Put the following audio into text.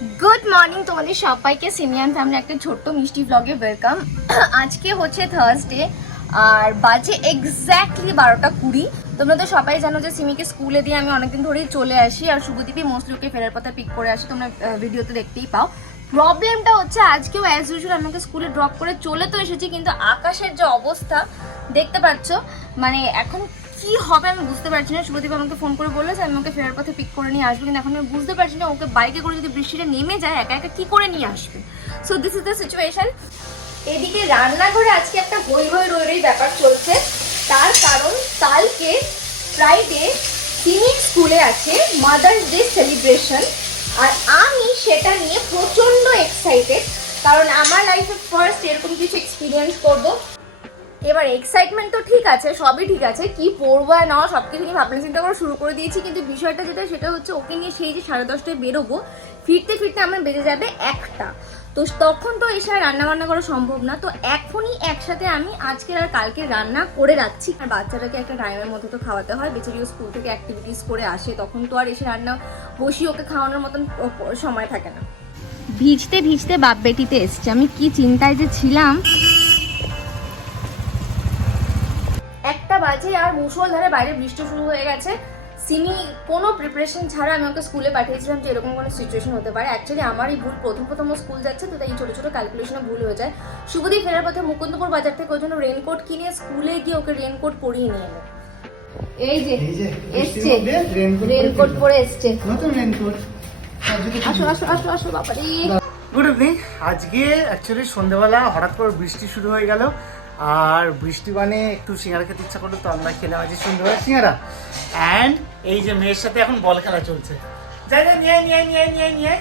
Good morning তোমাদের সবাইকে simian family একটা ছোট্ট মিষ্টি ব্লগে ওয়েলকাম। আজকে হচ্ছে থার্সডে আর বাজে এক্স্যাক্টলি 12:20। তোমরা তো সবাই জানো যে সিমিকে স্কুলে দিয়ে আমি অনেকদিন ধরেই চলে আসি আর শুভদীপই মোস্টলি ওকে ফেরার পথে পিক করে আসি, তোমরা ভিডিওতে দেখতেই পাও। প্রবলেমটা হচ্ছে আজকেও অ্যাজ ইউজুয়াল আমাকে স্কুলে ড্রপ করে চলে তো এসেছি, কিন্তু আকাশের যে অবস্থা দেখতে পাচ্ছ, মানে এখন কি হবে আমি বুঝতে পারছি না। শুভদীপ আমাকে ফোন করে বললো যে আমি ওকে ফেরার পথে পিক করে নিয়ে আসবো, কিন্তু এখন আমি বুঝতে পারছি না ওকে বাইকে করে যদি বৃষ্টিটা নেমে যায় একা একা কি করে নিয়ে আসবে। So this is the situation. এদিকে রান্নাঘরে আজকে একটা হই হই রই রই ব্যাপার চলছে, তার কারণ কালকে ফ্রাইডে সিমির স্কুলে আছে মাদার্স ডে সেলিব্রেশন, আর আমি সেটা নিয়ে প্রচন্ড এক্সাইটেড, কারণ আমার লাইফে ফার্স্ট এরকম কিছু এক্সপিরিয়েন্স করবো। এবার এক্সাইটমেন্ট তো ঠিক আছে, সবই ঠিক আছে, কি পড়বো না সব কিছু নিয়ে ভাবনা চিন্তা করা শুরু করে দিয়েছি, কিন্তু বিষয়টা যেটা সেটা হচ্ছে ওকে নিয়ে সেই যে 10:30টায় বেরোবো, ফিরতে ফিরতে আমার বেজে যাবে 1টা। তো তখন তো এসে রান্না বান্না করা সম্ভব না, তো এখনই একসাথে আমি আজকের আর কালকে রান্না করে রাখছি। আর বাচ্চাটাকে একটা টাইমের মধ্যে তো খাওয়াতে হয়, বেচারিও স্কুল থেকে অ্যাক্টিভিটিস করে আসে, তখন তো আর এসে রান্না বসি ওকে খাওয়ানোর মতন সময় থাকে না। ভিজতে ভিজতে বাপ বেটিতে এসছে, আমি কি চিন্তায় যে ছিলাম। 1টা বাজে আর মুষলধারে বাইরে বৃষ্টি শুরু হয়ে গেছে। সিমি কোনো প্রিপারেশন ছাড়া আমি ওকে স্কুলে পাঠিয়েছিলাম যে এরকম কোনো সিচুয়েশন হতে পারে। অ্যাকচুয়ালি আমারই ভুল, প্রথম স্কুল যাচ্ছে তো তাই ছোটো ছোটো ক্যালকুলেশনে ভুল হয়ে যায়। শুভদীপ ফেরার পথে মুকুন্দপুর বাজার থেকে ওই জন্য রেনকোট কিনে স্কুলে গিয়ে ওকে রেনকোট পরিয়ে নিয়ে এলো। এই যে এসছে, রেনকোট পরে এসছে, নতুন রেনকোট। আসো আসো আসো আসো বাবারে। Good evening. আজকে অ্যাকচুয়ালি সন্ধ্যাবেলা হঠাৎ করে বৃষ্টি শুরু হয়ে গেল, আর বৃষ্টি মানে একটু সিঙ্গারা খেতে ইচ্ছা করলো, তো আমরা খেলাম আজকে সন্ধ্যাবেলা সিঙ্গারা। অ্যান্ড এই যে মেয়ের সাথে এখন বল খেলা চলছে, যাই যাই নিয়ে নিয়ে নিয়ে নিয়ে নিয়ে